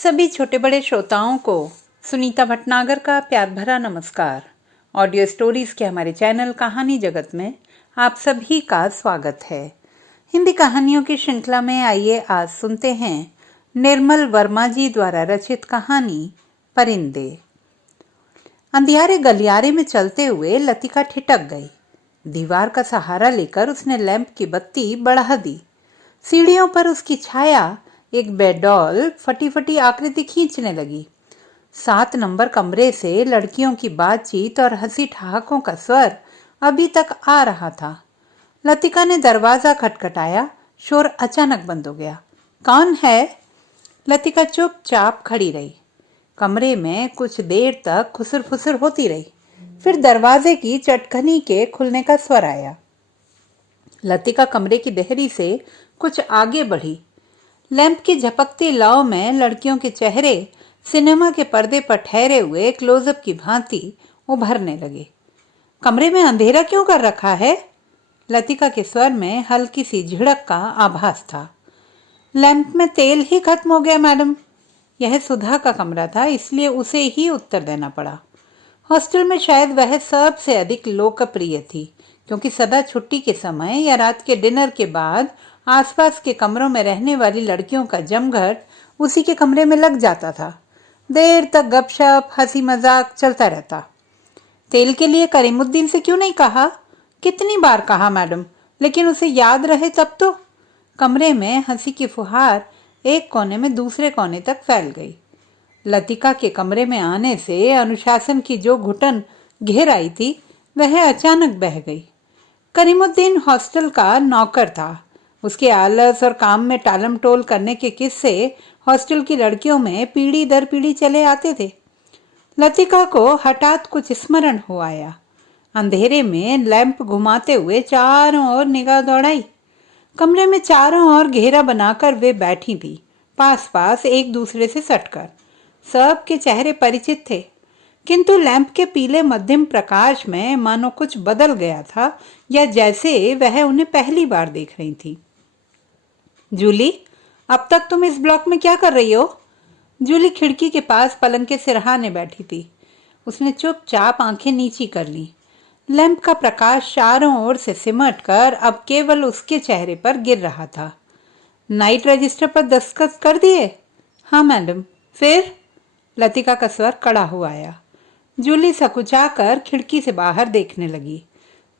सभी छोटे बड़े श्रोताओं को सुनीता भटनागर का प्यार भरा नमस्कार। ऑडियो स्टोरीज के हमारे चैनल कहानी जगत में आप सभी का स्वागत है। हिंदी कहानियों की श्रृंखला में आइए आज सुनते हैं निर्मल वर्मा जी द्वारा रचित कहानी परिंदे। अंधियारे गलियारे में चलते हुए लतिका ठिठक गई। दीवार का सहारा लेकर उसने लैंप की बत्ती बढ़ा दी। सीढ़ियों पर उसकी छाया एक बेडॉल फटी फटी आकृति खींचने लगी। 7 नंबर कमरे से लड़कियों की बातचीत और हंसी ठहाकों का स्वर अभी तक आ रहा था। लतिका ने दरवाजा खटखटाया। शोर अचानक बंद हो गया। कौन है? लतिका चुपचाप खड़ी रही। कमरे में कुछ देर तक खुसर फुसर होती रही। फिर दरवाजे की चटखनी के खुलने का स्वर आया। लतिका कमरे की देहरी से कुछ आगे बढ़ी। लैंप की झपकती लौ में लड़कियों के चेहरे सिनेमा के पर्दे पर ठहरे हुए क्लोजअप की भांति उभरने लगे। कमरे में अंधेरा क्यों कर रखा है? लतिका के स्वर में हल्की सी झिड़क का आभास था। लैंप में तेल ही खत्म हो गया मैडम। यह सुधा का कमरा था, इसलिए उसे ही उत्तर देना पड़ा। हॉस्टल में शायद वह सबसे अधिक लोकप्रिय थी, क्योंकि सदा छुट्टी के समय या रात के डिनर के बाद आसपास के कमरों में रहने वाली लड़कियों का जमघट उसी के कमरे में लग जाता था। देर तक गपशप हंसी मजाक चलता रहता। तेल के लिए करीमुद्दीन से क्यों नहीं कहा? कितनी बार कहा मैडम, लेकिन उसे याद रहे तब तो। कमरे में हंसी की फुहार एक कोने में दूसरे कोने तक फैल गई। लतिका के कमरे में आने से अनुशासन की जो घुटन घेर आई थी वह अचानक बह गई। करीमुद्दीन हॉस्टल का नौकर था। उसके आलस और काम में टालम टोल करने के किस्से हॉस्टल की लड़कियों में पीढ़ी दर पीढ़ी चले आते थे। लतिका को हठात कुछ स्मरण हो आया। अंधेरे में लैंप घुमाते हुए चारों ओर निगाह दौड़ाई। कमरे में चारों ओर घेरा बनाकर वे बैठी थी, पास पास एक दूसरे से सटकर। सबके चेहरे परिचित थे, किंतु लैंप के पीले मध्यम प्रकाश में मानो कुछ बदल गया था, या जैसे वह उन्हें पहली बार देख रही थी। जूली, अब तक तुम इस ब्लॉक में क्या कर रही हो? जूली खिड़की के पास पलंग के सिरहाने बैठी थी। उसने चुपचाप आंखें नीची कर ली। लैंप का प्रकाश चारों ओर से सिमट कर अब केवल उसके चेहरे पर गिर रहा था। नाइट रजिस्टर पर दस्तखत कर दिए? हाँ मैडम। फिर? लतिका का स्वर कड़ा हुआ आया। जूली सकुचाकर खिड़की से बाहर देखने लगी।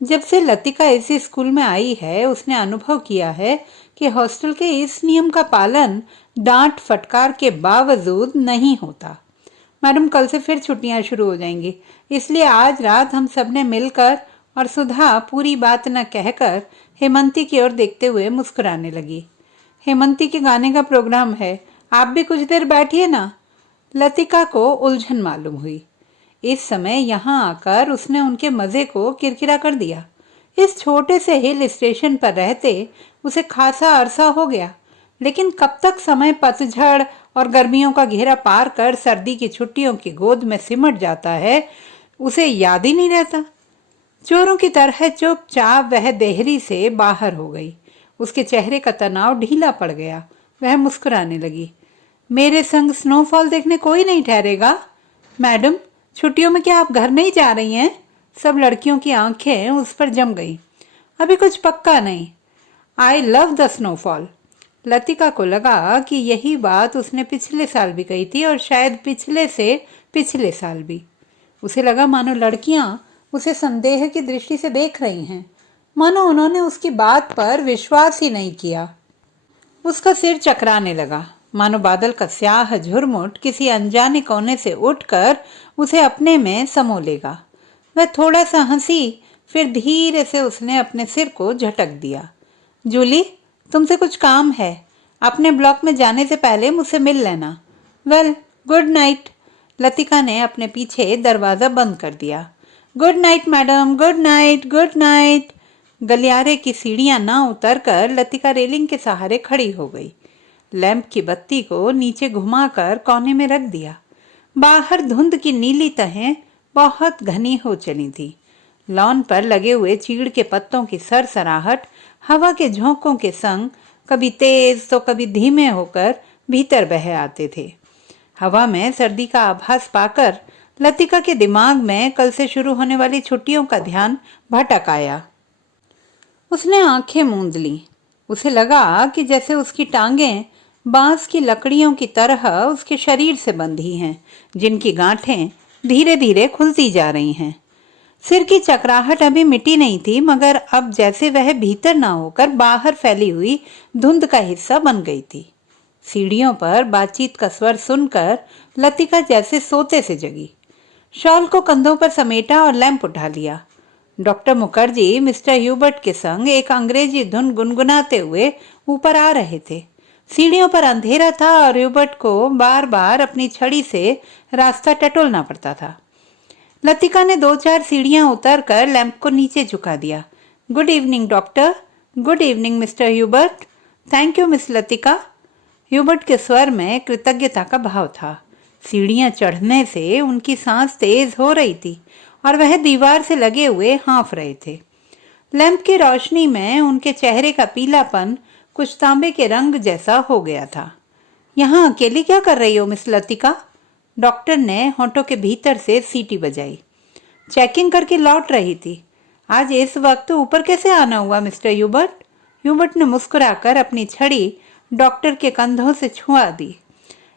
जब से लतिका इसी स्कूल में आई है, उसने अनुभव किया है कि हॉस्टल के इस नियम का पालन डांट फटकार के बावजूद नहीं होता। मैडम, कल से फिर छुट्टियां शुरू हो जाएंगी, इसलिए आज रात हम सब ने मिलकर, और सुधा पूरी बात न कहकर हेमंती की ओर देखते हुए मुस्कुराने लगी। हेमंती के गाने का प्रोग्राम है, आप भी कुछ देर बैठिए ना। लतिका को उलझन मालूम हुई। इस समय यहाँ आकर उसने उनके मजे को किरकिरा कर दिया। इस छोटे से हिल स्टेशन पर रहते उसे खासा अरसा हो गया, लेकिन कब तक समय पतझड़ और गर्मियों का घेरा पार कर सर्दी की छुट्टियों की गोद में सिमट जाता है, उसे याद ही नहीं रहता। चोरों की तरह चुपचाप वह देहरी से बाहर हो गई। उसके चेहरे का तनाव ढीला पड़ गया। वह मुस्कुराने लगी। मेरे संग स्नोफॉल देखने कोई नहीं ठहरेगा? मैडम, छुट्टियों में क्या आप घर नहीं जा रही हैं? सब लड़कियों की आंखें उस पर जम गई। अभी कुछ पक्का नहीं। I love the snowfall. Latika को लगा कि यही बात उसने पिछले साल भी कही थी, और शायद पिछले से पिछले साल भी। उसे लगा मानो लड़कियां उसे संदेह की दृष्टि से देख रही हैं, मानो उन्होंने उसकी बात पर विश्वास ही नहीं किया। उसका सिर चकराने लगा, मानो बादल का स्याह झुरमुट किसी अनजाने कोने से उठकर उसे अपने में समो लेगा। वह थोड़ा सा हंसी, फिर धीरे से उसने अपने सिर को झटक दिया। जूली, तुमसे कुछ काम है। अपने ब्लॉक में जाने से पहले मुझसे मिल लेना। Well, good night. लतिका ने अपने पीछे दरवाजा बंद कर दिया। Good night madam, good night, good night. गलियारे की सीढ़ियां ना उतरकर लतिका रेलिंग के सहारे खड़ी हो गई। लैंप की बत्ती को नीचे घुमाकर कोने में रख दिया। बाहर धुंध की नीली तहें बहुत घनी हो चली थी। लॉन पर लगे हुए चीड़ के पत्तों की सरसराहट हवा के झोंकों के संग कभी तेज तो कभी धीमे होकर भीतर बह आते थे। हवा में सर्दी का आभास पाकर लतिका के दिमाग में कल से शुरू होने वाली छुट्टियों का ध्यान भटक आया। उसने आंखें मूंद ली। उसे लगा कि जैसे उसकी टांगें बांस की लकड़ियों की तरह उसके शरीर से बंधी हैं, जिनकी गांठें धीरे धीरे खुलती जा रही हैं। सिर की चकराहट अभी मिटी नहीं थी, मगर अब जैसे वह भीतर ना होकर बाहर फैली हुई धुंध का हिस्सा बन गई थी। सीढ़ियों पर बातचीत का स्वर सुनकर लतिका जैसे सोते से जगी। शॉल को कंधों पर समेटा और लैंप उठा लिया। डॉक्टर मुखर्जी मिस्टर ह्यूबर्ट के संग एक अंग्रेजी धुन गुनगुनाते हुए ऊपर आ रहे थे। सीढ़ियों पर अंधेरा था और ह्यूबर्ट को बार बार अपनी छड़ी से रास्ता टटोलना पड़ता था। लतिका ने 2-4 सीढ़ियां उतरकर लैंप को नीचे झुका दिया। Good evening doctor. Good evening mister Hubert. Thank you miss Latika. Hubert के स्वर में कृतज्ञता का भाव था। सीढ़ियां चढ़ने से उनकी सांस तेज हो रही थी और वह दीवार से लगे हुए हाँफ रहे थे। लैंप की रोशनी में उनके चेहरे का पीलापन कुछ तांबे के रंग जैसा हो गया था। यहाँ अकेली क्या कर रही हो मिस लतिका? डॉक्टर ने होंठों के भीतर से सीटी बजाई। चेकिंग करके लौट रही थी। आज इस वक्त ऊपर कैसे आना हुआ मिस्टर ह्यूबर्ट? ह्यूबर्ट ने मुस्कुराकर अपनी छड़ी डॉक्टर के कंधों से छुआ दी।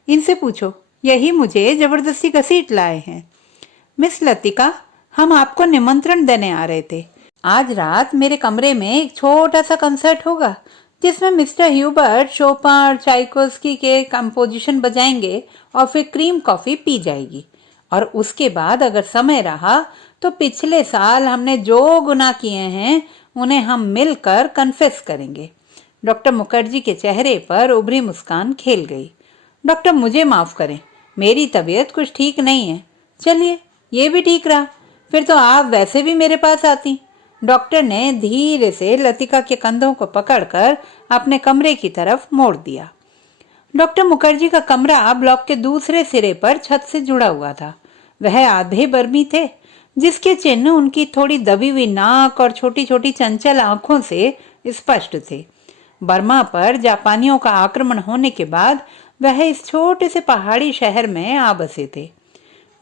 इनसे पूछो, यही मुझे जबरदस्ती घसीट लाए हैं। मिस लतिका, हम आपको निमंत्रण देने आ रहे थे। आज रात मेरे कमरे में एक छोटा सा कंसर्ट होगा, जिसमें मिस्टर ह्यूबर्ट शोपा और चाइकोस्की के कंपोजिशन बजाएंगे और फिर क्रीम कॉफी पी जाएगी। और उसके बाद अगर समय रहा तो पिछले साल हमने जो गुनाह किए हैं उन्हें हम मिलकर कन्फेस करेंगे। डॉक्टर मुखर्जी के चेहरे पर उभरी मुस्कान खेल गई। डॉक्टर, मुझे माफ करें, मेरी तबीयत कुछ ठीक नहीं है। चलिए, ये भी ठीक रहा, फिर तो आप वैसे भी मेरे पास आती। डॉक्टर ने धीरे से लतिका के कंधों को पकड़कर अपने कमरे की तरफ मोड़ दिया। डॉक्टर मुखर्जी का कमरा ब्लॉक के दूसरे सिरे पर छत से जुड़ा हुआ था। वह आधे बर्मी थे, जिसके चिन्ह उनकी थोड़ी दबी हुई नाक और छोटी छोटी चंचल आंखों से स्पष्ट थे। बर्मा पर जापानियों का आक्रमण होने के बाद वह इस छोटे से पहाड़ी शहर में आ बसे थे।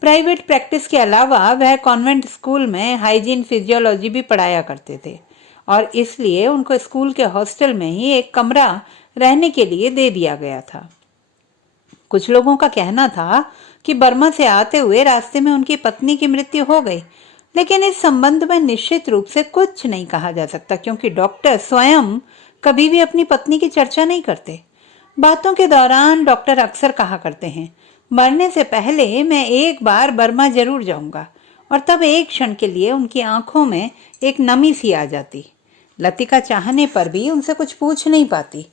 प्राइवेट प्रैक्टिस के अलावा वह कॉन्वेंट स्कूल में हाइजीन फिजियोलॉजी भी पढ़ाया करते थे और इसलिए उनको स्कूल के हॉस्टल में ही एक कमरा रहने के लिए दे दिया गया था। कुछ लोगों का कहना था कि बर्मा से आते हुए रास्ते में उनकी पत्नी की मृत्यु हो गई, लेकिन इस संबंध में निश्चित रूप से कुछ नहीं कहा जा सकता, क्योंकि डॉक्टर स्वयं कभी भी अपनी पत्नी की चर्चा नहीं करते। बातों के दौरान डॉक्टर अक्सर कहा करते हैं, मरने से पहले मैं एक बार बर्मा जरूर जाऊंगा, और तब एक क्षण के लिए उनकी आंखों में एक नमी सी आ जाती। लतिका चाहने पर भी उनसे कुछ पूछ नहीं पाती।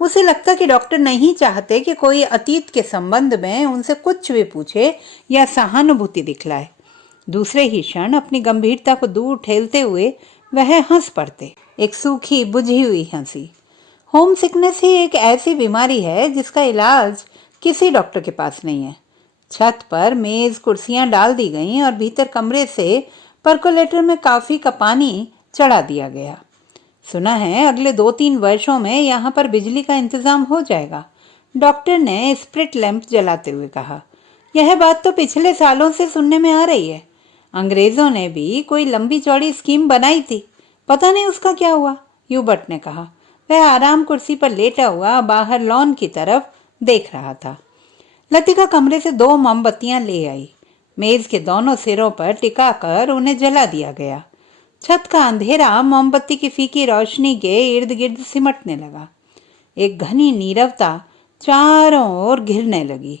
उसे लगता कि डॉक्टर नहीं चाहते कि कोई अतीत के संबंध में उनसे कुछ भी पूछे या सहानुभूति दिखलाए। दूसरे ही क्षण अपनी गंभीरता को दूर ठेलते हुए वह हंस पड़ते, एक सूखी बुझी हुई हंसी। होम सिकनेस ही एक ऐसी बीमारी है जिसका इलाज किसी डॉक्टर के पास नहीं है। छत पर मेज कुर्सियां डाल दी गईं और भीतर कमरे से परकोलेटर में कॉफी का पानी चढ़ा दिया गया। सुना है अगले 2-3 वर्षों में यहाँ पर बिजली का इंतजाम हो जाएगा, डॉक्टर ने स्प्रिट लैंप जलाते हुए कहा। यह बात तो पिछले सालों से सुनने में आ रही है। अंग्रेजों ने भी कोई लंबी चौड़ी स्कीम बनाई थी, पता नहीं उसका क्या हुआ, ह्यूबर्ट ने कहा। वह आराम कुर्सी पर लेटा हुआ बाहर लॉन की तरफ देख रहा था। लतिका कमरे से 2 मोमबत्तियां ले आई। मेज के दोनों सिरों पर टिकाकर उन्हें जला दिया गया। छत का अंधेरा मोमबत्ती की फीकी रोशनी के इर्द गिर्द सिमटने लगा। एक घनी नीरवता चारों ओर घिरने लगी।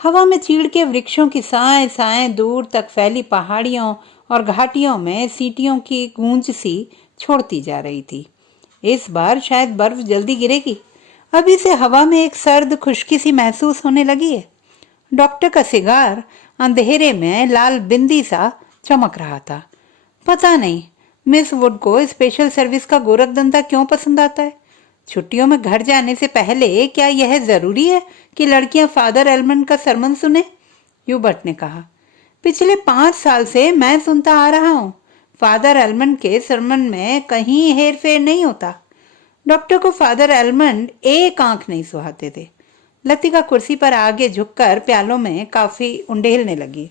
हवा में चीड़ के वृक्षों की साएं साएं दूर तक फैली पहाड़ियों और घाटियों में सीटियों की गूंज सी छोड़ती जा रही थी। इस बार शायद बर्फ जल्दी गिरेगी। अभी से हवा में एक सर्द खुश्की सी महसूस होने लगी है। डॉक्टर का सिगार अंधेरे में लाल बिंदी सा चमक रहा था। पता नहीं मिस वुड को स्पेशल सर्विस का गोरखधंधा क्यों पसंद आता है। छुट्टियों में घर जाने से पहले क्या यह जरूरी है कि लड़कियां फादर एलमंड का सरमन सुने? ह्यूबर्ट ने कहा। पिछले 5 साल से मैं सुनता आ रहा हूँ, फादर एलमंड के सरमन में कहीं हेर फेर नहीं होता। डॉक्टर को फादर एलमंड एक आंख नहीं सुहाते थे। लतिका कुर्सी पर आगे झुककर प्यालों में कॉफी उंडेलने लगी।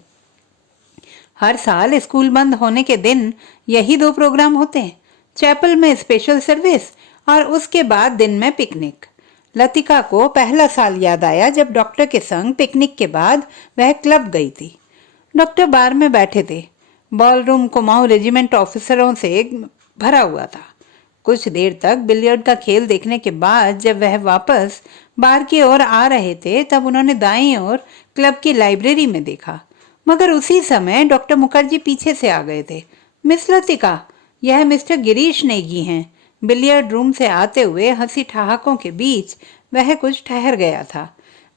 हर साल स्कूल बंद होने के दिन यही 2 प्रोग्राम होते हैं, चैपल में स्पेशल सर्विस और उसके बाद दिन में पिकनिक। लतिका को पहला साल याद आया जब डॉक्टर के संग पिकनिक के बाद वह क्लब गई थी। डॉक्टर बार में बैठे थे। बॉलरूम कुमाऊं रेजिमेंट ऑफिसरों से भरा हुआ था। कुछ देर तक बिलियर्ड का खेल देखने के बाद जब वह वापस बार की ओर आ रहे थे तब उन्होंने दाईं ओर क्लब की लाइब्रेरी में देखा, मगर उसी समय डॉक्टर मुखर्जी पीछे से आ गए थे। मिस लतिका, यह मिस्टर गिरीश नेगी हैं। बिलियर्ड रूम से आते हुए हंसी ठहाकों के बीच वह कुछ ठहर गया था।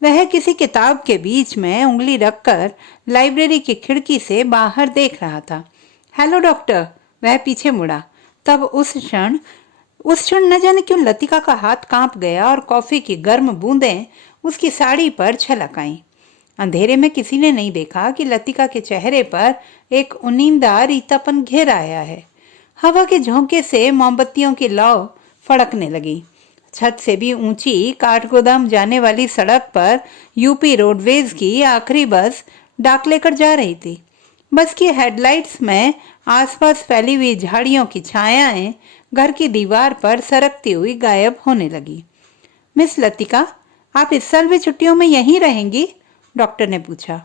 वह किसी किताब के बीच में उंगली रखकर लाइब्रेरी की खिड़की से बाहर देख रहा था। हेलो डॉक्टर, वह पीछे मुड़ा। तब उस क्षण न जाने क्यों लतिका का हाथ कांप गया और कॉफी की गर्म बूंदें उसकी साड़ी पर छलक आईं। अंधेरे में किसी ने नहीं देखा कि लतिका के चेहरे पर एक उन्नींदार ईतापन घेर आया है। हवा के झोंके से मोमबत्तियों की लौ फड़कने लगी। छत से भी ऊंची काठगोदाम जाने वाली सड़क पर यूपी रोडवेज की आखिरी बस डाक लेकर जा रही थी। बस की हेडलाइट्स में आसपास फैली हुई झाड़ियों की छायाएं घर की दीवार पर सरकती हुई गायब होने लगी। मिस लतिका, आप इस साल भी छुट्टियों में यहीं रहेंगी? डॉक्टर ने पूछा।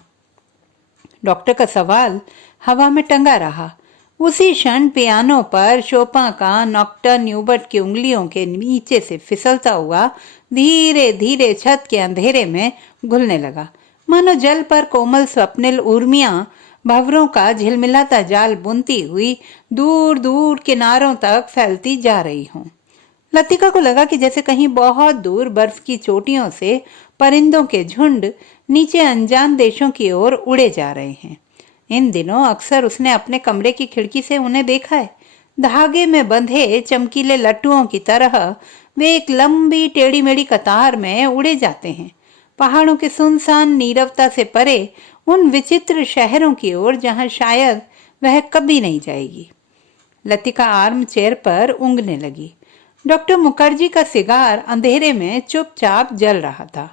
डॉक्टर का सवाल हवा में टंगा रहा। उसी क्षण पियानो पर शोपा का नॉक्टर्न ह्यूबर्ट की उंगलियों के नीचे से फिसलता हुआ धीरे धीरे छत के अंधेरे में घुलने लगा, मानो जल पर कोमल स्वप्निल उर्मियां भंवरों का झिलमिलाता जाल बुनती हुई दूर दूर किनारों तक फैलती जा रही हों। लतिका को लगा कि जैसे कहीं बहुत दूर बर्फ की चोटियों से परिंदों के झुंड नीचे अनजान देशों की ओर उड़े जा रहे हैं। इन दिनों अक्सर उसने अपने कमरे की खिड़की से उन्हें देखा है। धागे में बंधे चमकीले लट्टुओं की तरह वे एक लंबी टेढ़ी मेढ़ी कतार में उड़े जाते हैं, पहाड़ों के सुनसान नीरवता से परे उन विचित्र शहरों की ओर जहां शायद वह कभी नहीं जाएगी। लतिका आर्म चेयर पर ऊँघने लगी। डॉक्टर मुखर्जी का सिगार अंधेरे में चुपचाप जल रहा था।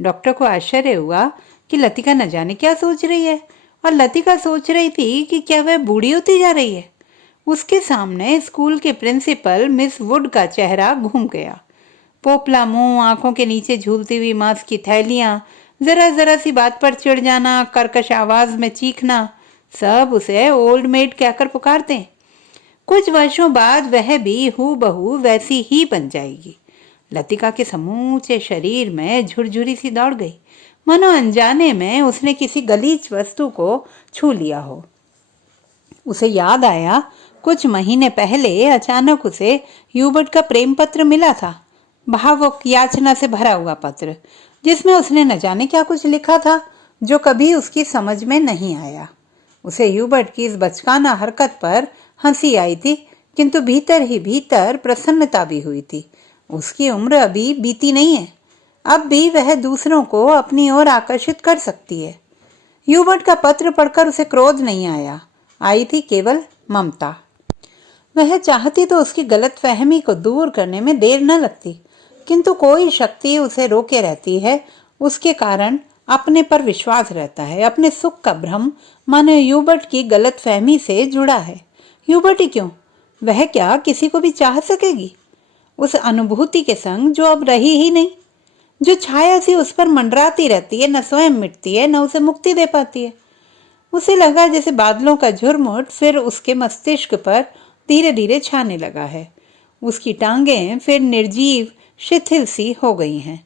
डॉक्टर को आश्चर्य हुआ कि लतिका न जाने क्या सोच रही है, और लतिका सोच रही थी कि क्या वह बूढ़ी होती जा रही है। उसके सामने स्कूल के प्रिंसिपल मिस वुड का चेहरा घूम गया। पोपला मुंह, आंखों के नीचे झूलती हुई मांस की थैलियां, जरा जरा सी बात पर चिढ़ जाना, कर्कश आवाज में चीखना, सब उसे ओल्ड मेड कहकर पुकारते हैं। कुछ वर्षों बाद वह भी हूबहू वैसी ही बन जाएगी। लतिका के समूचे शरीर में झुरझुरी सी दौड़ गई, मानो अनजाने में उसने किसी गलीच वस्तु को छू लिया हो। उसे याद आया कुछ महीने पहले अचानक उसे ह्यूबर्ट का प्रेम पत्र मिला था, भावुक याचना से भरा हुआ पत्र, जिसमें उसने न जाने क्या कुछ लिखा था जो कभी उसकी समझ में नहीं आया। उसे ह्यूबर्ट की इस बचकाना हरकत पर हंसी आई थी, किंतु भीतर ही भीतर प्रसन्नता भी हुई थी। उसकी उम्र अभी बीती नहीं है, अब भी वह दूसरों को अपनी ओर आकर्षित कर सकती है। ह्यूबर्ट का पत्र पढ़कर उसे क्रोध नहीं आया, आई थी केवल ममता। वह चाहती तो उसकी गलतफहमी को दूर करने में देर न लगती, किंतु कोई शक्ति उसे रोके रहती है। उसके कारण अपने पर विश्वास रहता है, अपने सुख का भ्रम मानो ह्यूबर्ट की गलतफहमी से जुड़ा है। ह्यूबर्ट ही क्यों, वह क्या किसी को भी चाह सकेगी उस अनुभूति के संग जो अब रही ही नहीं, जो छाया सी उस पर मंडराती रहती है, न स्वयं मिटती है न उसे मुक्ति दे पाती है। उसे लगा जैसे बादलों का झुरमुट फिर उसके मस्तिष्क पर धीरे धीरे छाने लगा है। उसकी टांगें फिर निर्जीव शिथिल सी हो गई हैं।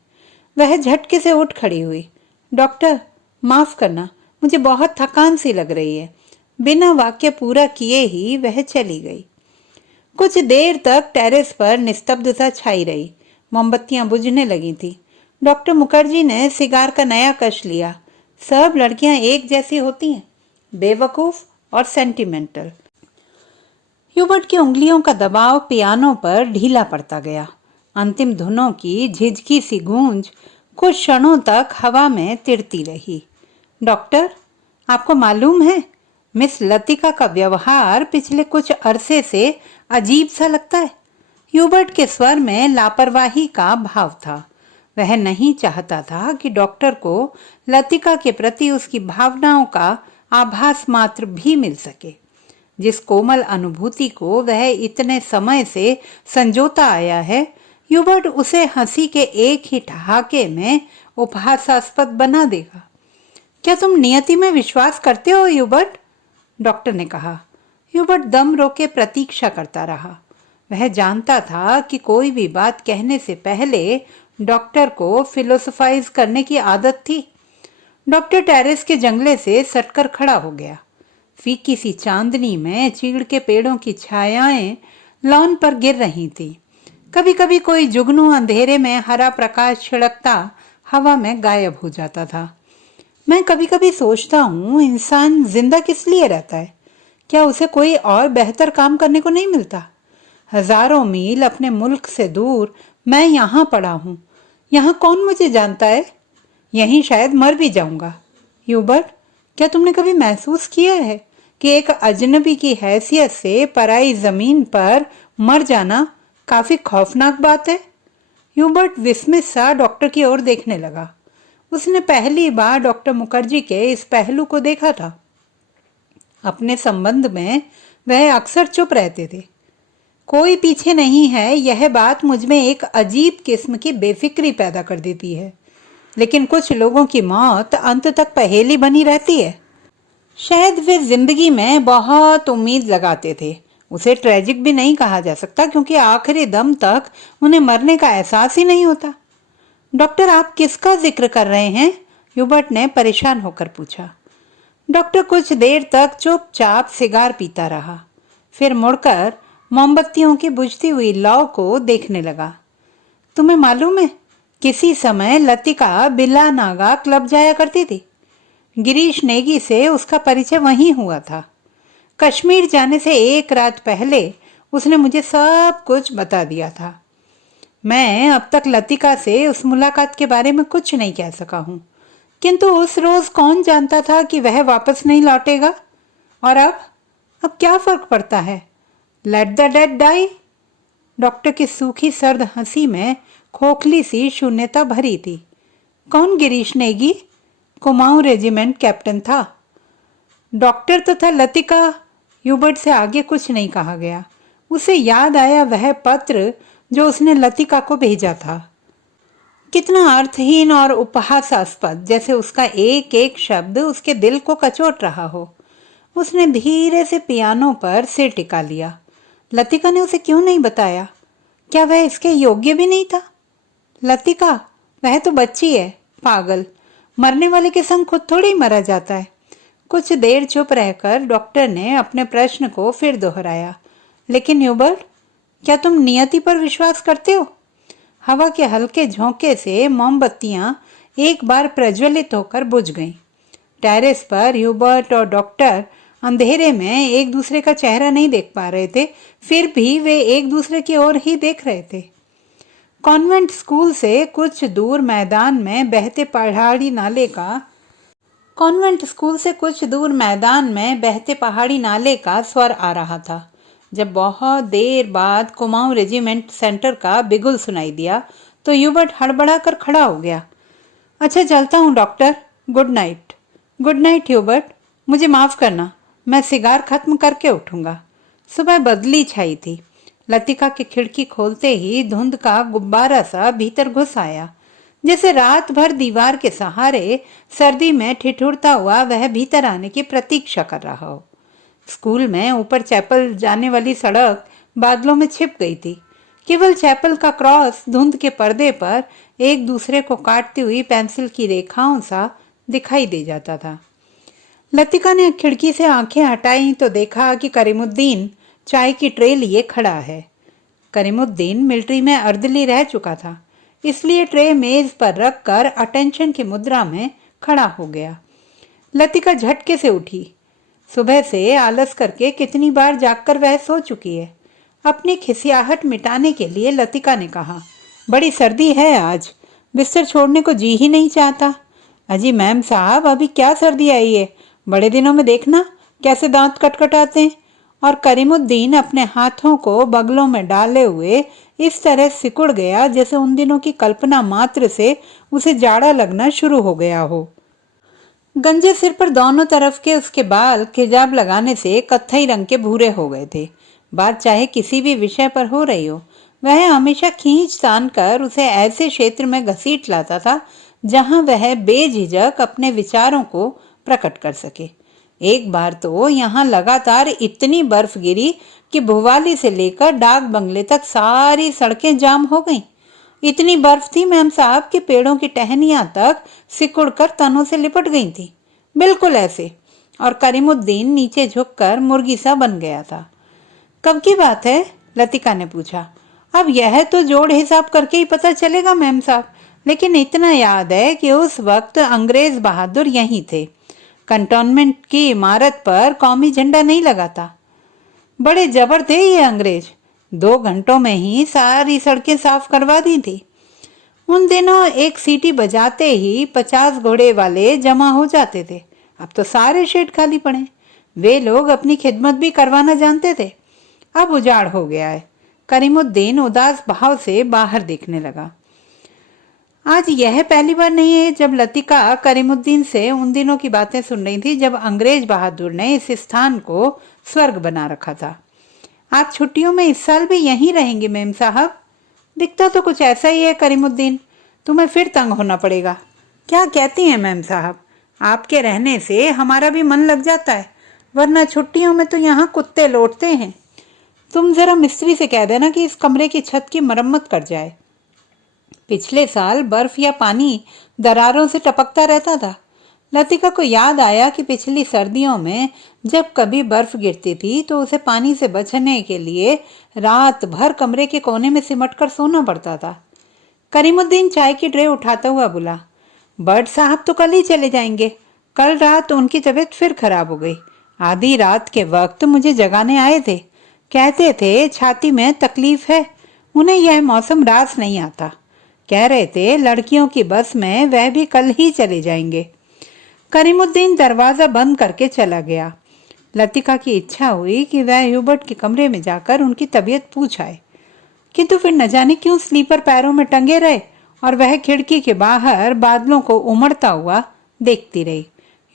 वह झटके से उठ खड़ी हुई। डॉक्टर, माफ करना, मुझे बहुत थकान सी लग रही है। बिना वाक्य पूरा किए ही वह चली गई। कुछ देर तक टेरेस पर निस्तब्धता छाई रही। मोमबत्तियां बुझने लगी थी। डॉक्टर मुखर्जी ने सिगार का नया कश लिया। सब लड़कियां एक जैसी होती हैं, बेवकूफ और सेंटिमेंटल। ह्यूबर्ट की उंगलियों का दबाव पियानो पर ढीला पड़ता गया। अंतिम धुनों की झिझकी सी गूंज कुछ क्षणों तक हवा में तिड़ती रही। डॉक्टर, आपको मालूम है, मिस लतिका का व्यवहार पिछले कुछ अरसे से अजीब सा लगता है। ह्यूबर्ट के स्वर में लापरवाही का भाव था। वह नहीं चाहता था कि डॉक्टर को लतिका के प्रति उसकी भावनाओं का आभास मात्र भी मिल सके। जिस कोमल अनुभूति को वह इतने समय से संजोता आया है, ह्यूबर्ट उसे हंसी के एक ही ठहाके में उपहासास्पद बना देगा। क्या तुम नियति में विश्वास करते हो ह्यूबर्ट? डॉक्टर ने कहा। ह्यूबर्ट दम रोके प्रतीक्षा करता रहा। वह जानता था कि कोई भी बात कहने से पहले डॉक्टर को फिलोसोफाइज करने की आदत थी। डॉक्टर टेरेस के जंगले से सटकर खड़ा हो गया। फीकी सी चांदनी में चीड़ के पेड़ों की छायाएं लॉन पर गिर रही थी। कभी कभी कोई जुगनू अंधेरे में हरा प्रकाश छिड़कता हवा में गायब हो जाता था। मैं कभी कभी सोचता हूँ, इंसान जिंदा किस लिए रहता है? क्या उसे कोई और बेहतर काम करने को नहीं मिलता? हजारों मील अपने मुल्क से दूर मैं यहाँ पड़ा हूँ। यहाँ कौन मुझे जानता है? यहीं शायद मर भी जाऊंगा। ह्यूबर्ट, क्या तुमने कभी महसूस किया है कि एक अजनबी की हैसियत से पराई जमीन पर मर जाना काफी खौफनाक बात है? ह्यूबर्ट विस्मित सा डॉक्टर की ओर देखने लगा। उसने पहली बार डॉक्टर मुखर्जी के इस पहलू को देखा था। अपने संबंध में वह अक्सर चुप रहते थे। कोई पीछे नहीं है, यह बात मुझमें एक अजीब किस्म की बेफिक्री पैदा कर देती है। लेकिन कुछ लोगों की मौत अंत तक पहेली बनी रहती है। शायद वे जिंदगी में बहुत उम्मीद लगाते थे। उसे ट्रेजिक भी नहीं कहा जा सकता, क्योंकि आखिरी दम तक उन्हें मरने का एहसास ही नहीं होता। डॉक्टर, आप किसका जिक्र कर रहे हैं? ह्यूबर्ट ने परेशान होकर पूछा। डॉक्टर कुछ देर तक चुपचाप सिगार पीता रहा। फिर मुड़कर मोमबत्तियों की बुझती हुई लौ को देखने लगा। तुम्हें मालूम है, किसी समय लतिका बिल्ला नागा क्लब जाया करती थी। गिरीश नेगी से उसका परिचय वहीं हुआ था। कश्मीर जाने से एक रात पहले उसने मुझे सब कुछ बता दिया था। मैं अब तक लतिका से उस मुलाकात के बारे में कुछ नहीं कह सका हूँ, किंतु उस रोज कौन जानता था कि वह वापस नहीं लौटेगा? और अब क्या फर्क पड़ता है? Let the dead die. Doctor की सूखी सर्द हंसी में खोखली सी शून्यता भरी थी। कौन गिरीश नेगी? कुमाऊं रेजिमेंट कैप्टन था। डॉक्टर तो था लतिका। ह्यूबर्ट से आगे कुछ नहीं कहा गया। उसे याद आया वह पत्र जो उसने लतिका को भेजा था। कितना अर्थहीन और उपहासास्पद, जैसे उसका एक एक शब्द उसके दिल को कचोट रहा हो। उसने धीरे से पियानो पर सिर टिका लिया। लतिका ने उसे क्यों नहीं बताया? क्या वह इसके योग्य भी नहीं था? लतिका, वह तो बच्ची है, पागल। मरने वाले के संग खुद थोड़ी मरा जाता है। कुछ देर चुप रहकर डॉक्टर ने अपने प्रश्न को फिर दोहराया। लेकिन ह्यूबर्ट, क्या तुम नियति पर विश्वास करते हो? हवा के हल्के झोंके से मोमबत्तियां एक बार प्रज्वलित होकर बुझ गईं। टेरेस पर ह्यूबर्ट और डॉक्टर अंधेरे में एक दूसरे का चेहरा नहीं देख पा रहे थे, फिर भी वे एक दूसरे की ओर ही देख रहे थे। कॉन्वेंट स्कूल से कुछ दूर मैदान में बहते पहाड़ी नाले का स्वर आ रहा था। जब बहुत देर बाद कुमाऊं रेजिमेंट सेंटर का बिगुल सुनाई दिया तो ह्यूबर्ट हड़बड़ा कर खड़ा हो गया। अच्छा, चलता हूँ doctor. Good night. Good night Hubert. मुझे माफ़ करना, मैं सिगार खत्म करके उठूंगा। सुबह बदली छाई थी। लतिका की खिड़की खोलते ही धुंध का गुब्बारा सा भीतर घुस आया। जैसे रात भर दीवार के सहारे सर्दी में ठिठुरता हुआ वह भीतर आने की प्रतीक्षा कर रहा हो। स्कूल में ऊपर चैपल जाने वाली सड़क बादलों में छिप गई थी। केवल चैपल का क्रॉस धुंध के पर्दे पर एक दूसरे को काटती हुई पेंसिल की रेखाओं सा दिखाई दे जाता था। लतिका ने खिड़की से आंखें हटाई तो देखा कि करीमुद्दीन चाय की ट्रे लिए खड़ा है। करीमुद्दीन मिलिट्री में अर्दली रह चुका था, इसलिए ट्रे मेज पर रखकर अटेंशन की मुद्रा में खड़ा हो गया। लतिका झटके से उठी। सुबह से आलस करके कितनी बार जागकर वह सो चुकी है। अपनी खिसियाहट मिटाने के लिए लतिका ने कहा, बड़ी सर्दी है आज, बिस्तर छोड़ने को जी ही नहीं चाहता। अजी मैम साहब, अभी क्या सर्दी आई है? बड़े दिनों में देखना कैसे दांत कटकटाते हैं। और करीमुद्दीन अपने हाथों को बगलों में डाले हुए इस तरह सिकुड़ गया जैसे उन दिनों की कल्पना मात्र से उसे जाड़ा लगना शुरू हो गया हो। गंजे सिर पर दोनों तरफ के उसके बाल खिजाब लगाने से कत्थई रंग के भूरे हो गए थे। बात चाहे किसी भी विषय पर हो रही हो, वह हमेशा खींच तान कर उसे ऐसे क्षेत्र में घसीट लाता था जहां वह बेझिझक अपने विचारों को प्रकट कर सके। एक बार तो यहाँ लगातार इतनी बर्फ गिरी कि भुवाली से लेकर डाक बंगले तक सारी सड़कें जाम हो गईं। इतनी बर्फ थी मैम साहब कि पेड़ों की टहनियां तक सिकुड़कर तनों से लिपट गई थी, बिल्कुल ऐसे। और करीमुद्दीन नीचे झुककर मुर्गी सा बन गया था। कब की बात है? लतिका ने पूछा। अब यह तो जोड़ हिसाब करके ही पता चलेगा मैम साहब, लेकिन इतना याद है कि उस वक्त अंग्रेज बहादुर यहीं थे। कंटोनमेंट की इमारत पर कौमी झंडा नहीं लगा था। बड़े जबर थे ये अंग्रेज, 2 घंटों में ही सारी सड़कें साफ करवा दी थी। उन दिनों एक सीटी बजाते ही 50 घोड़े वाले जमा हो जाते थे। अब तो सारे शेड खाली पड़े। वे लोग अपनी खिदमत भी करवाना जानते थे। अब उजाड़ हो गया है। करीमुद्दीन उदास भाव से बाहर देखने लगा। आज यह पहली बार नहीं है जब लतिका करीमुद्दीन से उन दिनों की बातें सुन रही थी जब अंग्रेज बहादुर ने इस स्थान को स्वर्ग बना रखा था। आप छुट्टियों में इस साल भी यहीं रहेंगे मेम साहब? दिखता तो कुछ ऐसा ही है करीमुद्दीन, तुम्हें फिर तंग होना पड़ेगा। क्या कहती हैं मैम साहब, आपके रहने से हमारा भी मन लग जाता है, वरना छुट्टियों में तो यहाँ कुत्ते लौटते हैं। तुम जरा मिस्त्री से कह देना कि इस कमरे की छत की मरम्मत कर जाए। पिछले साल बर्फ या पानी दरारों से टपकता रहता था। लतिका को याद आया कि पिछली सर्दियों में जब कभी बर्फ गिरती थी तो उसे पानी से बचने के लिए रात भर कमरे के कोने में सिमटकर सोना पड़ता था। करीमुद्दीन चाय की ट्रे उठाता हुआ बोला, बर्ड साहब तो कल ही चले जाएंगे। कल रात उनकी तबीयत फिर खराब हो गई। आधी रात के वक्त मुझे जगाने आए थे। कहते थे छाती में तकलीफ है, उन्हें यह मौसम रास नहीं आता। कह रहे थे लड़कियों की बस में वह भी कल ही चले जाएंगे। करीमुद्दीन दरवाजा बंद करके चला गया। लतिका की इच्छा हुई कि वह ह्यूबर्ट के कमरे में जाकर उनकी तबीयत पूछ आए, किंतु फिर न जाने क्यों स्लीपर पैरों में टंगे रहे और वह खिड़की के बाहर बादलों को उमड़ता हुआ देखती रही।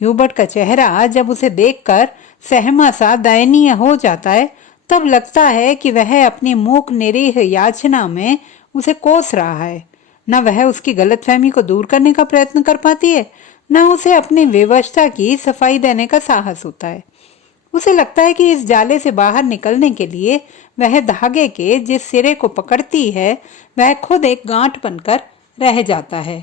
ह्यूबर्ट का चेहरा जब उसे देखकर सहमा सा दयनीय हो जाता है तब लगता है कि वह अपनी मूक निरीह याचना में उसे कोस रहा है। न वह उसकी गलतफहमी को दूर करने का प्रयत्न कर पाती है, न उसे अपनी विवशता की सफाई देने का साहस होता है। उसे लगता है कि इस जाले से बाहर निकलने के लिए वह धागे के जिस सिरे को पकड़ती है वह खुद एक गांठ बनकर रह जाता है।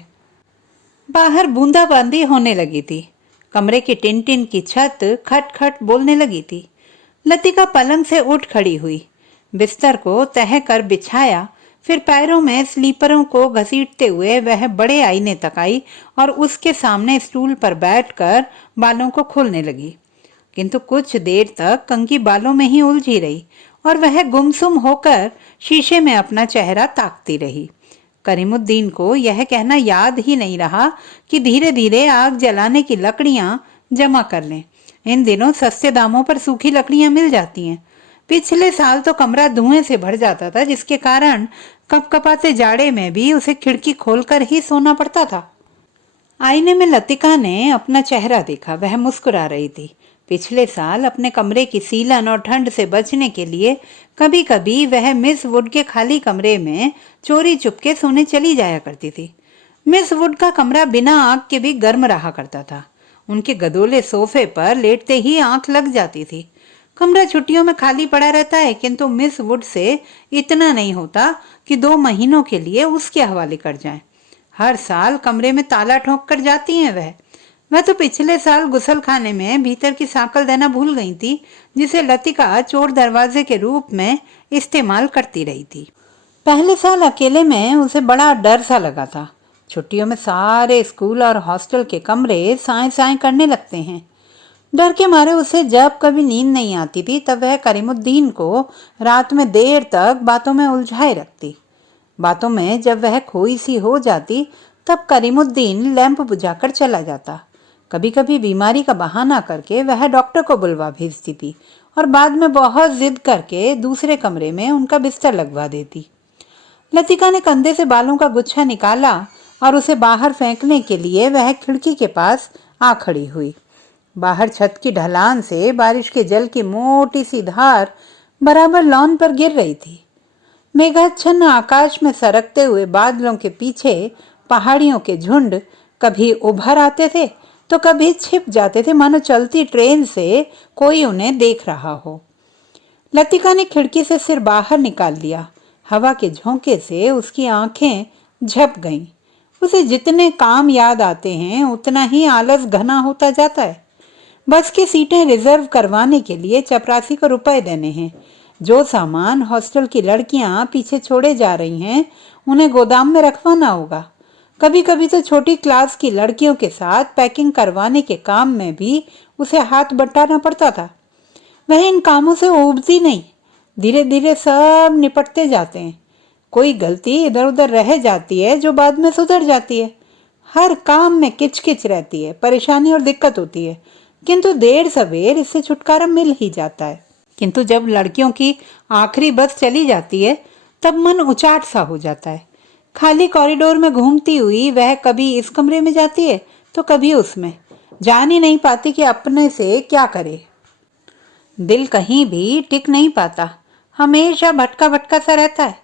बाहर बूंदाबांदी होने लगी थी। कमरे की टिन टिन की छत खट खट बोलने लगी थी। लतिका पलंग से उठ खड़ी हुई, बिस्तर को तह कर बिछाया, फिर पैरों में स्लीपरों को घसीटते हुए वह बड़े आईने तक आई और उसके सामने स्टूल पर बैठकर बालों को खोलने लगी। किंतु कुछ देर तक कंघी बालों में ही उलझी रही और वह गुमसुम होकर शीशे में अपना चेहरा ताकती रही। करीमुद्दीन को यह कहना याद ही नहीं रहा कि धीरे धीरे आग जलाने की लकड़ियां जमा कर लें। इन दिनों सस्ते दामों पर सूखी लकड़ियां मिल जाती हैं। पिछले साल तो कमरा धुएं से भर जाता था, जिसके कारण कपकपाते जाड़े में भी उसे खिड़की खोलकर ही सोना पड़ता था। आईने में लतिका ने अपना चेहरा देखा। वह मुस्कुरा रही थी। पिछले साल अपने कमरे की सीलन और ठंड से बचने के लिए कभी कभी वह मिस वुड के खाली कमरे में चोरी चुपके सोने चली जाया करती थी। मिस वुड का कमरा बिना आग के भी गर्म रहा करता था। उनके गदोले सोफे पर लेटते ही आंख लग जाती थी। कमरा छुट्टियों में खाली पड़ा रहता है, किंतु मिस वुड से इतना नहीं होता कि 2 महीनों के लिए उसके हवाले कर जाएं। हर साल कमरे में ताला ठोक कर जाती हैं वह तो पिछले साल गुसल खाने में भीतर की साकल देना भूल गई थी, जिसे लतिका चोर दरवाजे के रूप में इस्तेमाल करती रही थी। पहले साल अकेले में उसे बड़ा डर सा लगा था। छुट्टियों में सारे स्कूल और हॉस्टल के कमरे साए साए करने लगते हैं। डर के मारे उसे जब कभी नींद नहीं आती थी तब वह करीमुद्दीन को रात में देर तक बातों में उलझाए रखती। बातों में जब वह खोई सी हो जाती तब करीमुद्दीन लैंप बुझाकर चला जाता। कभी कभी बीमारी का बहाना करके वह डॉक्टर को बुलवा भेजती थी और बाद में बहुत जिद करके दूसरे कमरे में उनका बिस्तर लगवा देती। लतिका ने कंधे से बालों का गुच्छा निकाला और उसे बाहर फेंकने के लिए वह खिड़की के पास आ खड़ी हुई। बाहर छत की ढलान से बारिश के जल की मोटी सी धार बराबर लॉन पर गिर रही थी। मेघाच्छन्न आकाश में सरकते हुए बादलों के पीछे पहाड़ियों के झुंड कभी उभर आते थे तो कभी छिप जाते थे, मानो चलती ट्रेन से कोई उन्हें देख रहा हो। लतिका ने खिड़की से सिर बाहर निकाल लिया। हवा के झोंके से उसकी आंखें झप गईं। उसे जितने काम याद आते हैं उतना ही आलस घना होता जाता है। बस की सीटें रिजर्व करवाने के लिए चपरासी को रुपए देने हैं। जो सामान हॉस्टल की लड़कियां पीछे छोड़े जा रही हैं उन्हें गोदाम में रखवाना होगा। कभी कभी तो छोटी क्लास की लड़कियों के साथ पैकिंग करवाने के काम में भी उसे हाथ बटाना पड़ता था। वह इन कामों से ऊबती नहीं, धीरे धीरे सब निपटते जाते हैं। कोई गलती इधर उधर रह जाती है जो बाद में सुधर जाती है। हर काम में किचकिच रहती है, परेशानी और दिक्कत होती है, किंतु देर सवेर इससे छुटकारा मिल ही जाता है। किंतु जब लड़कियों की आखिरी बस चली जाती है तब मन उचाट सा हो जाता है। खाली कॉरिडोर में घूमती हुई वह कभी इस कमरे में जाती है तो कभी उसमें, जान ही नहीं पाती कि अपने से क्या करे। दिल कहीं भी टिक नहीं पाता, हमेशा भटका भटका सा रहता है।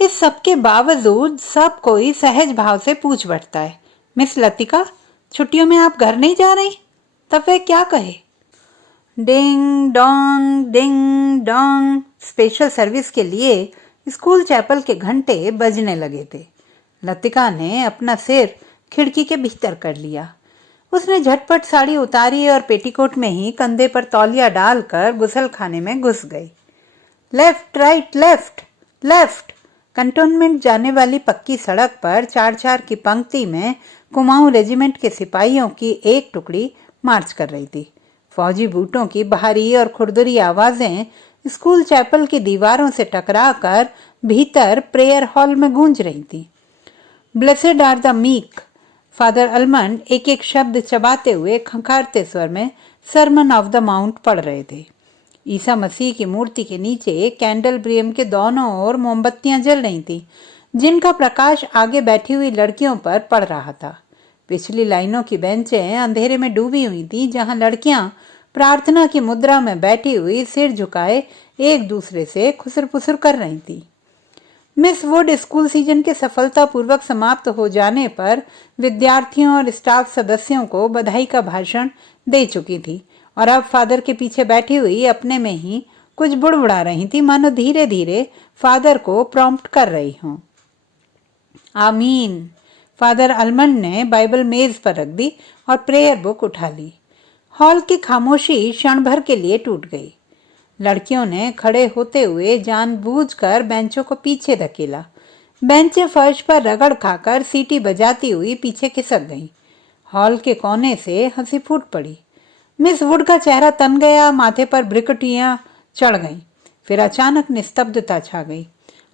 इस सब के बावजूद सब कोई सहज भाव से पूछ बैठता है, मिस लतिका, छुट्टियों में आप घर नहीं जा रही? तब वह क्या कहे? डिंग डोंग स्पेशल सर्विस के लिए स्कूल चैपल के घंटे बजने लगे थे। लतिका ने अपना सिर खिड़की के भीतर कर लिया। उसने झटपट साड़ी उतारी और पेटीकोट में ही कंधे पर तौलिया डालकर गुसलखाने में घुस गई। Left right left left. Cantonment जाने वाली पक्की सड़क पर 4-4 की पंक्ति में कुमाऊं रेजिमेंट के सिपाहियों की एक टुकड़ी मार्च कर रही थी। फौजी बूटों की भारी और खुरदुरी आवाजें स्कूल चैपल की दीवारों से टकराकर भीतर प्रेयर हॉल में गूंज रही थी। Blessed are the meek, father अलमंड एक एक शब्द चबाते हुए खंखारते स्वर में सरमन ऑफ द माउंट पढ़ रहे थे। ईसा मसीह की मूर्ति के नीचे कैंडल ब्रियम के दोनों ओर मोमबत्तियां जल रही थीं, जिनका प्रकाश आगे बैठी हुई लड़कियों पर पड़ रहा था। पिछली लाइनों की बेंचें अंधेरे में डूबी हुई थीं, जहां लड़कियां प्रार्थना की मुद्रा में बैठी हुई सिर झुकाए एक दूसरे से खुसर-पुसर कर रही थी। मिस वुड स्कूल सीजन के सफलतापूर्वक समाप्त हो जाने पर विद्यार्थियों और स्टाफ सदस्यों को बधाई का भाषण दे चुकी थी और अब फादर के पीछे बैठी हुई अपने में ही कुछ बुड़बुड़ा रही थी, मानो धीरे धीरे फादर को प्रॉम्प्ट कर रही हों। आमीन। फादर अलमंड ने बाइबल मेज पर रख दी और प्रेयर बुक उठा ली। हॉल की खामोशी क्षण भर के लिए टूट गई। लड़कियों ने खड़े होते हुए जानबूझकर बेंचों को पीछे धकेला। बेंचें फर्श पर रगड़ खाकर सीटी बजाती हुई पीछे खिसक गईं। हॉल के कोने से हंसी फूट पड़ी। मिस वुड का चेहरा तन गया, माथे पर भ्रिकुटियां चढ़ गईं। फिर अचानक निस्तब्धता छा गई।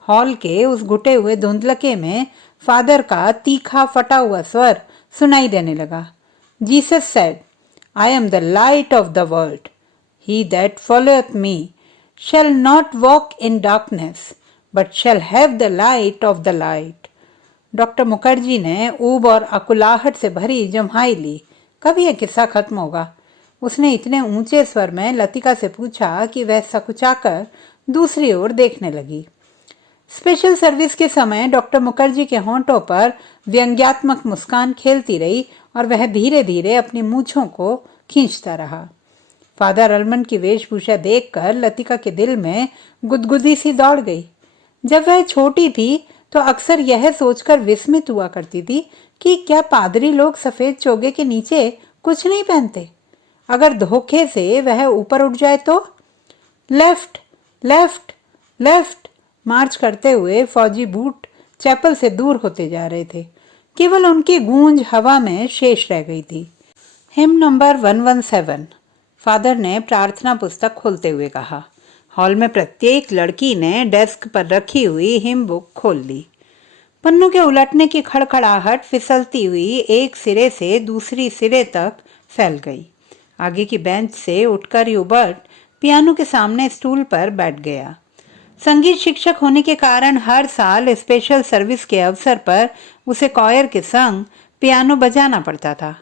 हॉल के उस घुटे हुए धुंधलके में फादर का तीखा फटा हुआ स्वर सुनाई देने लगा। Jesus said, I am the light of the world. He that followeth me shall not walk in darkness, but shall have the light of the light. Doctor Mukherjee ने ऊब और अकुलाहट से भरी जम्हाई ली। कब यह किस्सा खत्म होगा? उसने इतने ऊंचे स्वर में लतिका से पूछा कि वह सकुचाकर दूसरी ओर देखने लगी। स्पेशल सर्विस के समय डॉक्टर मुखर्जी के होंठों पर व्यंग्यात्मक मुस्कान खेलती रही और वह धीरे धीरे अपनी मूंछों को खींचता रहा। फादर अलमंड की वेशभूषा देखकर लतिका के दिल में गुदगुदी सी दौड़ गई। जब वह छोटी थी तो अक्सर यह सोचकर विस्मित हुआ करती थी कि क्या पादरी लोग सफेद चोगे के नीचे कुछ नहीं पहनते? अगर धोखे से वह ऊपर उठ जाए तो? लेफ्ट लेफ्ट लेफ्ट मार्च करते हुए फौजी बूट चैपल से दूर होते जा रहे थे। केवल उनकी गूंज हवा में शेष रह गई थी। Him number 117। फादर ने प्रार्थना पुस्तक खोलते हुए कहा। हॉल में प्रत्येक लड़की ने डेस्क पर रखी हुई हिम बुक खोल ली। पन्नों के उलटने की खड़खड़ाहट फिसलती हुई एक सिरे से दूसरी सिरे तक फैल गई। आगे की बेंच से उठकर ह्यूबर्ट पियानो के सामने स्टूल पर बैठ गया। संगीत शिक्षक होने के कारण हर साल स्पेशल सर्विस के अवसर पर उसे कॉयर के संग पियानो बजाना पड़ता था।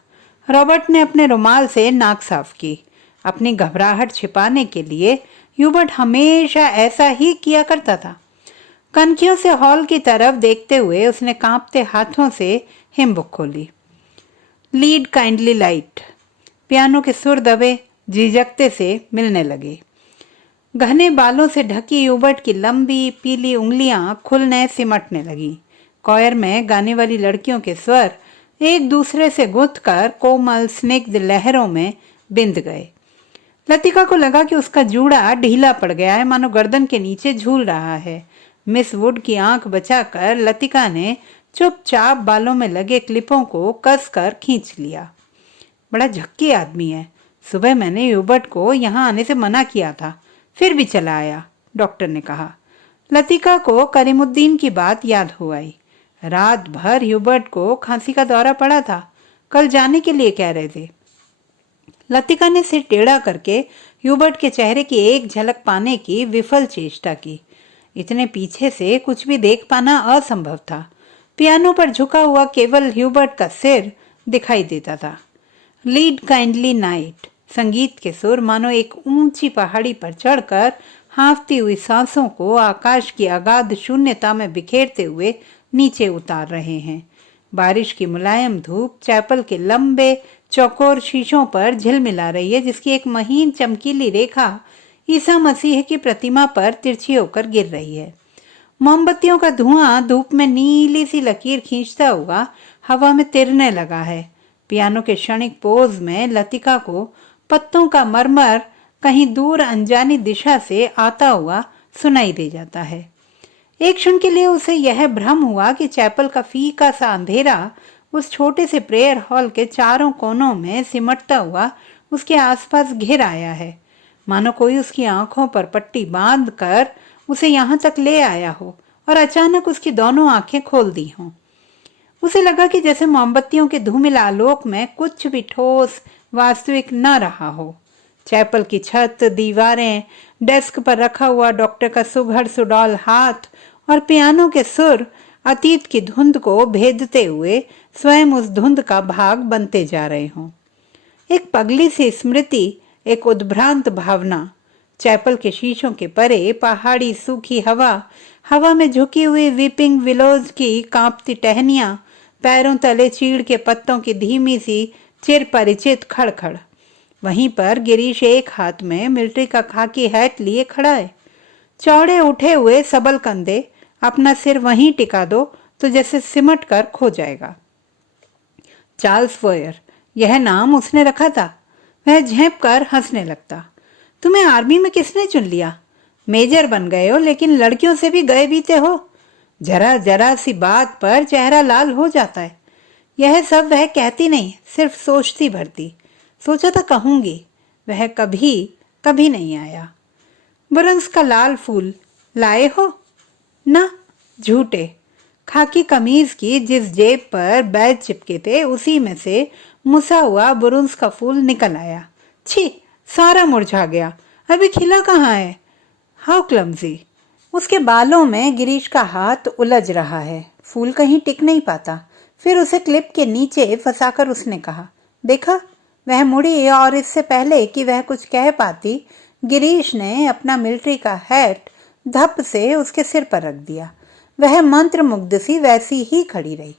रॉबर्ट ने अपने रुमाल से नाक साफ की। अपनी घबराहट छिपाने के लिए ह्यूबर्ट हमेशा ऐसा ही किया करता था। कनखियों से हॉल की तरफ देखते हुए उसने कांपते हाथों से हिम बुक खोली। Lead kindly light. पियानो के सुर दबे झिझकते से मिलने लगे। घने बालों से ढकी ह्यूबर्ट की लंबी पीली उंगलियां खुलने सिमटने लगी। कॉयर में गाने वाली लड़कियों के स्वर एक दूसरे से गुंथकर कोमल स्निग्ध लहरों में बिंध गए। लतिका को लगा कि उसका जूड़ा ढीला पड़ गया है, मानो गर्दन के नीचे झूल रहा है। मिस वुड की आंख बचाकर लतिका ने चुपचाप बालों में लगे क्लिपों को कसकर खींच लिया। बड़ा झक्की आदमी है। सुबह मैंने ह्यूबर्ट को यहाँ आने से मना किया था, फिर भी चला आया, डॉक्टर ने कहा। लतिका को करीमुद्दीन की बात याद हो आई। रात भर ह्यूबर्ट को खांसी का दौरा पड़ा था, कल जाने के लिए कह रहे थे। लतिका ने सिर टेढ़ा करके ह्यूबर्ट के चेहरे की एक झलक पाने की विफल चेष्टा की। इतने पीछे से कुछ भी देख पाना असंभव था। पियानो पर झुका हुआ केवल ह्यूबर्ट का सिर दिखाई देता था। Lead kindly night. संगीत के सुर मानो एक ऊंची पहाड़ी पर चढ़कर हाँफती हुई सांसों को आकाश की अगाध शून्यता में बिखेरते हुए नीचे उतार रहे हैं। बारिश की मुलायम धूप चैपल के लंबे चौकोर शीशों पर झिलमिला रही है, जिसकी एक महीन चमकीली रेखा ईसा मसीह की प्रतिमा पर तिरछी होकर गिर रही है। मोमबत्तियों का धुआं धूप में नीली सी लकीर खींचता हुआ हवा में तिरने लगा है। पियानो के क्षणिक पोज में लतिका को पत्तों का मरमर कहीं दूर अनजानी दिशा से आता हुआ सुनाई दे जाता है। एक क्षण के लिए उसे यह भ्रम हुआ कि चैपल का फीका सा अंधेरा उस छोटे से प्रेयर हॉल के चारों कोनों में सिमटता हुआ उसके आसपास घिर आया है, मानो कोई उसकी आंखों पर पट्टी बांधकर उसे यहाँ तक ले आया हो और अचानक उसकी दोनों आंखें खोल दी हों। उसे लगा कि जैसे मोमबत्तियों के धूमिल आलोक में कुछ भी ठोस वास्तविक न रहा हो। चैपल की छत, दीवारें, डेस्क पर रखा हुआ डॉक्टर का सुघड़ सुडौल हाथ और पियानो के सुर अतीत की धुंध को भेदते हुए स्वयं उस धुंध का भाग बनते जा रहे हों। एक पगली सी स्मृति, एक उद्भ्रांत भावना। चैपल के शीशों के परे पहाड़ी सूखी हवा में झुकी हुई वीपिंग विलोज की कांपती टहनियां, पैरों तले चीड़ के पत्तों की धीमी सी चिर परिचित खड़खड़। वहीं पर गिरीश एक हाथ में मिलिट्री का खाकी हैट लिए खड़ा है। चौड़े उठे हुए सबल कंधे, अपना सिर वहीं टिका दो तो जैसे सिमट कर खो जाएगा। चार्ल्स फोयर, यह नाम उसने रखा था। वह झेंप कर हंसने लगता। तुम्हें आर्मी में किसने चुन लिया? मेजर बन गए हो, लेकिन लड़कियों से भी गए बीते हो। जरा जरा सी बात पर चेहरा लाल हो जाता है। यह सब वह कहती नहीं, सिर्फ सोचती भरती। सोचा था कहूंगी, वह कभी नहीं आया। बुरंस का लाल फूल लाए हो? ना, झूठे। खाकी कमीज की जिस जेब पर बैज चिपके थे उसी में से मुसा हुआ बुरुंस का फूल निकल आया। छी, सारा मुरझा गया, अभी खिला कहाँ है? How clumsy. उसके बालों में गिरीश का हाथ उलझ रहा है। फूल कहीं टिक नहीं पाता। फिर उसे क्लिप के नीचे फंसाकर उसने कहा, देखा? वह मुड़ी और इससे पहले कि वह कुछ कह पाती, गिरीश ने अपना मिलिट्री का हैट धप से उसके सिर पर रख दिया। वह मंत्र मुग्ध सी वैसी ही खड़ी रही।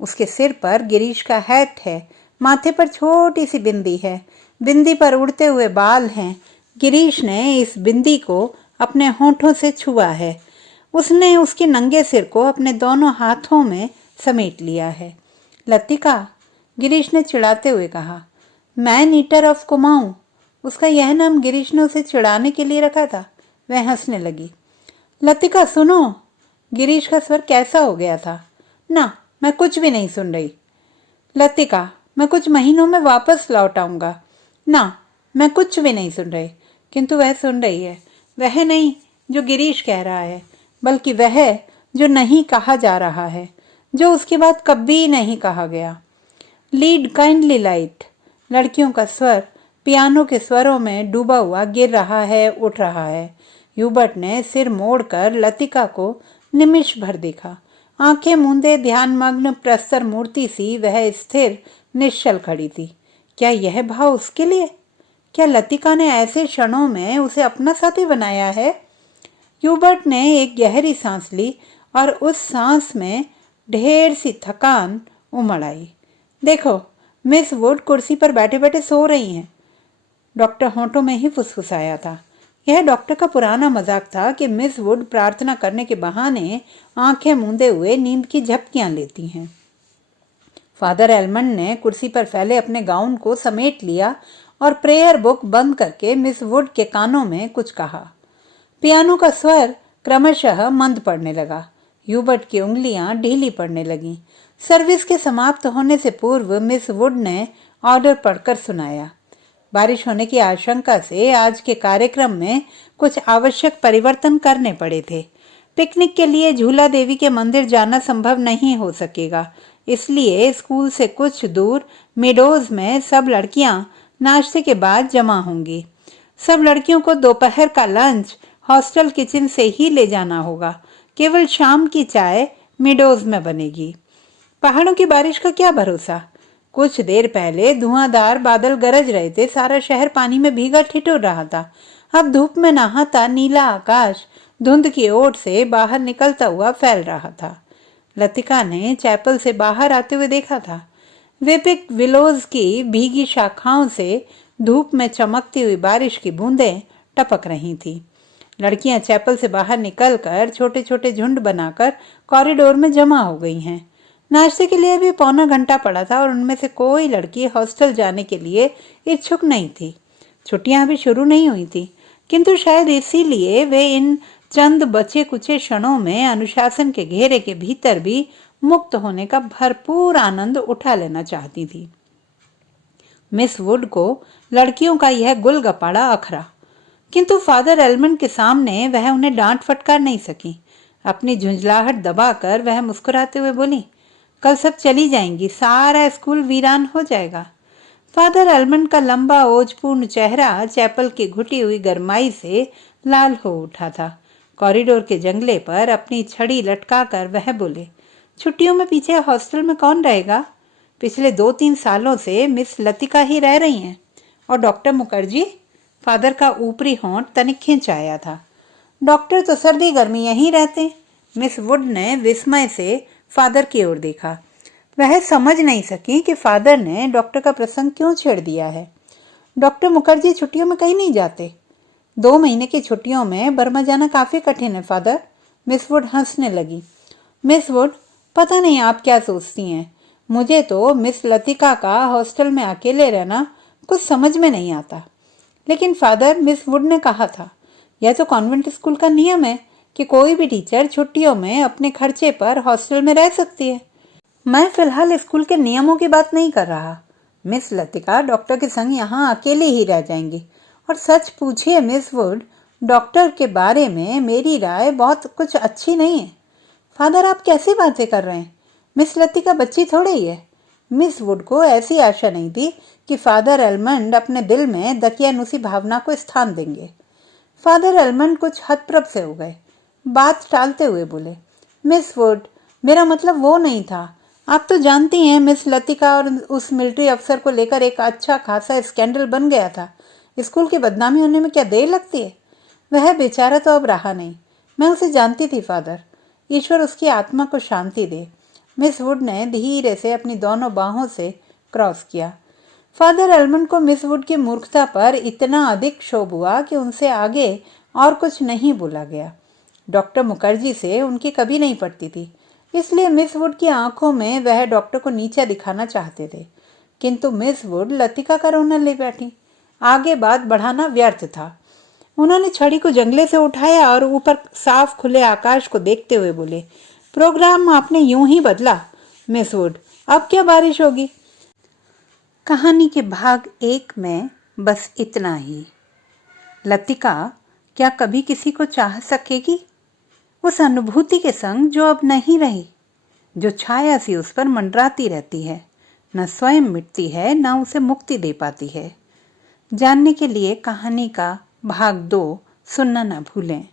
उसके सिर पर गिरीश का हैट है, माथे पर छोटी सी बिंदी है, बिंदी पर उड़ते हुए बाल हैं। गिरीश ने इस बिंदी को अपने होठों से छुआ है। उसने उसके नंगे सिर को अपने दोनों हाथों में समेट लिया है। लतिका, गिरीश ने चिढ़ाते हुए कहा, मैन ईटर ऑफ कुमाऊं। उसका यह नाम गिरीश ने उसे चिढ़ाने के लिए रखा था। वह हंसने लगी। लतिका सुनो। गिरीश का स्वर कैसा हो गया था। ना, मैं कुछ भी नहीं सुन रही। लतिका, मैं कुछ महीनों में वापस लौट आऊंगा। ना, मैं कुछ भी नहीं सुन रही। किंतु वह सुन रही है। वह नहीं जो गिरीश कह रहा है, बल्कि वह जो नहीं कहा जा रहा है, जो उसके बाद कभी नहीं कहा गया। Lead kindly light. लड़कियों का स्वर पियानो के स्वरों में डूबा हुआ गिर रहा है, उठ रहा है। ह्यूबर्ट ने सिर मोड़कर लतिका को निमिष भर देखा। आंखें मूंदे ध्यानमग्न प्रस्तर मूर्ति सी वह स्थिर निश्चल खड़ी थी। क्या यह भाव उसके लिए? क्या लतिका ने ऐसे क्षणों में उसे अपना साथी बनाया है? ह्यूबर्ट ने एक गहरी सांस ली और उस सांस में ढेर सी थकान उमड़ आई। देखो, मिस वुड कुर्सी पर बैठे बैठे सो रही हैं। डॉक्टर होंठों में ही फुसफुसाया था। यह डॉक्टर का पुराना मजाक था कि मिस वुड प्रार्थना करने के बहाने आंखें मूंदे हुए नींद की झपकियां लेती हैं। फादर एलमंड ने कुर्सी पर फैले अपने गाउन को समेट लिया और प्रेयर बुक बंद करके मिस वुड के कानों में कुछ कहा। पियानो का स्वर क्रमशः मंद पड़ने लगा। ह्यूबर्ट की उंगलियां ढीली पड़ने लगीं। सर्विस के समाप्त होने से पूर्व मिस वुड ने ऑर्डर पढ़कर सुनाया। बारिश होने की आशंका से आज के कार्यक्रम में कुछ आवश्यक परिवर्तन करने पड़े थे। पिकनिक के लिए झूला देवी के मंदिर जाना संभव नहीं हो सकेगा, इसलिए स्कूल से कुछ दूर मेडोज में सब लड़कियां नाश्ते के बाद जमा होंगी। सब लड़कियों को दोपहर का लंच हॉस्टल किचन से ही ले जाना होगा। केवल शाम की चाय मेडोज में बनेगी। पहाड़ों की बारिश का क्या भरोसा? कुछ देर पहले धुआंधार बादल गरज रहे थे। सारा शहर पानी में भीगा ठिठुर रहा था। अब धूप में नहाता नीला आकाश धुंध की ओट से बाहर निकलता हुआ फैल रहा था। लतिका ने चैपल से बाहर आते हुए देखा था। वेपिक विलोज की भीगी शाखाओं से धूप में चमकती हुई बारिश की बूंदें टपक रही थी। लड़कियां चैपल से बाहर निकलकर छोटे छोटे झुंड बनाकर कॉरिडोर में जमा हो गई हैं। नाश्ते के लिए भी पौना घंटा पड़ा था और उनमें से कोई लड़की हॉस्टल जाने के लिए इच्छुक नहीं थी। छुट्टियां भी शुरू नहीं हुई थी, किंतु शायद इसीलिए वे इन चंद बचे कुचे क्षणों में अनुशासन के घेरे के भीतर भी मुक्त होने का भरपूर आनंद उठा लेना चाहती थी। मिस वुड को लड़कियों का यह गुलगपाड़ा अखरा, किंतु फादर एलमंड के सामने वह उन्हें डांट फटकार नहीं सकी। अपनी झुंझलाहट दबाकर वह मुस्कुराते हुए बोली, कल सब चली जाएंगी, सारा स्कूल वीरान हो जाएगा। फादर एलमंड का लंबा ओजपूर्ण चेहरा चैपल की घुटी हुई गरमाई से लाल हो उठा था। कॉरिडोर के जंगले पर अपनी छड़ी लटकाकर वह बोले, छुट्टियों में पीछे हॉस्टल में कौन रहेगा? पिछले 2-3 सालों से मिस लतिका ही रह रही हैं। और डॉक्टर मुखर्जी? फादर का ऊपरी होंठ तनिक खिंच आया था। डॉक्टर तो सर्दी गर्मी यहीं रहते। मिस वुड ने विस्मय से फादर की ओर देखा। वह समझ नहीं सकी कि फादर ने डॉक्टर का प्रसंग क्यों छेड़ दिया है। डॉक्टर मुखर्जी छुट्टियों में कहीं नहीं जाते। 2 महीने की छुट्टियों में बर्मा जाना काफी कठिन है फादर। मिस वुड हंसने लगी। मिस वुड, पता नहीं आप क्या सोचती हैं, मुझे तो मिस लतिका का हॉस्टल में अकेले रहना कुछ समझ में नहीं आता। लेकिन फादर, मिस वुड ने कहा था, यह तो कॉन्वेंट स्कूल का नियम है कि कोई भी टीचर छुट्टियों में अपने खर्चे पर हॉस्टल में रह सकती है। मैं फिलहाल स्कूल के नियमों की बात नहीं कर रहा। मिस लतिका डॉक्टर के संग यहाँ अकेले ही रह जाएंगी। और सच पूछिए मिस वुड, डॉक्टर के बारे में मेरी राय बहुत कुछ अच्छी नहीं है। फादर, आप कैसी बातें कर रहे हैं? मिस लतिका बच्ची थोड़ी ही है। मिस वुड को ऐसी आशा नहीं थी कि फादर एलमंड अपने दिल में दकियानुसी भावना को स्थान देंगे। फादर एलमंड कुछ हतप्रभ से हो गए। बात टालते हुए बोले, मिस वुड, मेरा मतलब वो नहीं था। आप तो जानती हैं मिस लतिका और उस मिलिट्री अफसर को लेकर एक अच्छा खासा स्कैंडल बन गया था। स्कूल की बदनामी होने में क्या देर लगती है? वह बेचारा तो अब रहा नहीं। मैं उसे जानती थी फादर। ईश्वर उसकी आत्मा को शांति दे। मिस वुड ने धीरे से अपनी दोनों बाहों से क्रॉस किया। फादर एलमंड को मिस वुड की मूर्खता पर इतना अधिक क्षोभ हुआ कि उनसे आगे और कुछ नहीं बोला गया। डॉक्टर मुखर्जी से उनकी कभी नहीं पड़ती थी, इसलिए मिस वुड की आंखों में वह डॉक्टर को नीचा दिखाना चाहते थे। किंतु मिस वुड लतिका का रोना ले बैठी। आगे बात बढ़ाना व्यर्थ था। उन्होंने छड़ी को जंगले से उठाया और ऊपर साफ खुले आकाश को देखते हुए बोले, प्रोग्राम आपने यूं ही बदला मिस वुड, अब क्या बारिश होगी? कहानी के भाग 1 में बस इतना ही। लतिका क्या कभी किसी को चाह सकेगी? उस अनुभूति के संग जो अब नहीं रही, जो छाया सी उस पर मंडराती रहती है, न स्वयं मिटती है न उसे मुक्ति दे पाती है। जानने के लिए कहानी का भाग 2 सुनना न भूलें।